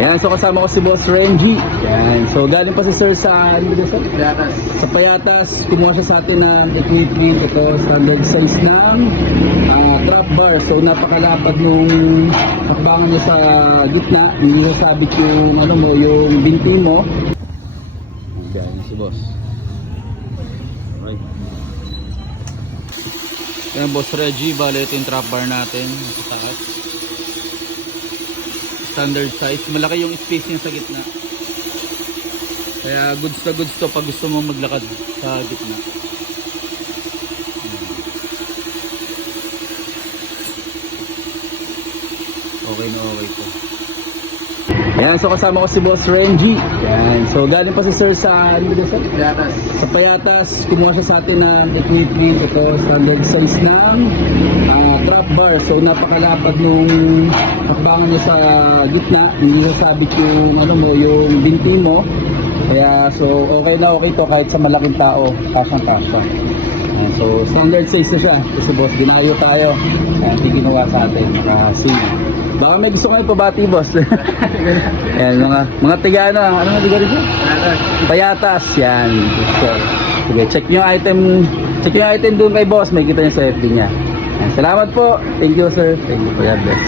Yan, so kasama ko si Boss Renji. Yan, so galing pa si Sir sa, ano ba sir? Payatas. Sa Payatas, kumuha siya sa atin ng equipment. Ito, standard size ng trap bar. So napakalapad nung hakbangan niya sa gitna. Hindi sasabit yung, ano mo, yung binti mo. Yan, si Boss. Alright. Yan, Boss Reggie, bale ito yung trap bar natin sa taas. Standard size, malaki yung space niya sa gitna. Kaya goods na goods to pag gusto mo maglakad sa gitna. Okay na okay to. Yan, so kasama ko si Boss Renji. Yan, so galing pa si Sir sa, ano ba sir? Payatas. Sa Payatas, kumuha siya sa atin ng equipment. Ito, standard size ng trap bar. So napakalapad nung hakbangan niya sa gitna. Hindi sasabit yung, ano mo, yung binti mo. Kaya so okay na okay to kahit sa malaking tao. Kasyang kasya. So standard size na siya. Kasi boss, ginayo tayo. Ayan, ginawa sa atin. Kasi baka may gusto kayo pabati, boss. Ayan, mga tiga ano nga tiga rin? Payatas. Payatas, yan. So, sige, check yung item doon kay boss. May kita niya sa FB niya. Yan, salamat po. Thank you, sir. Thank you for your best.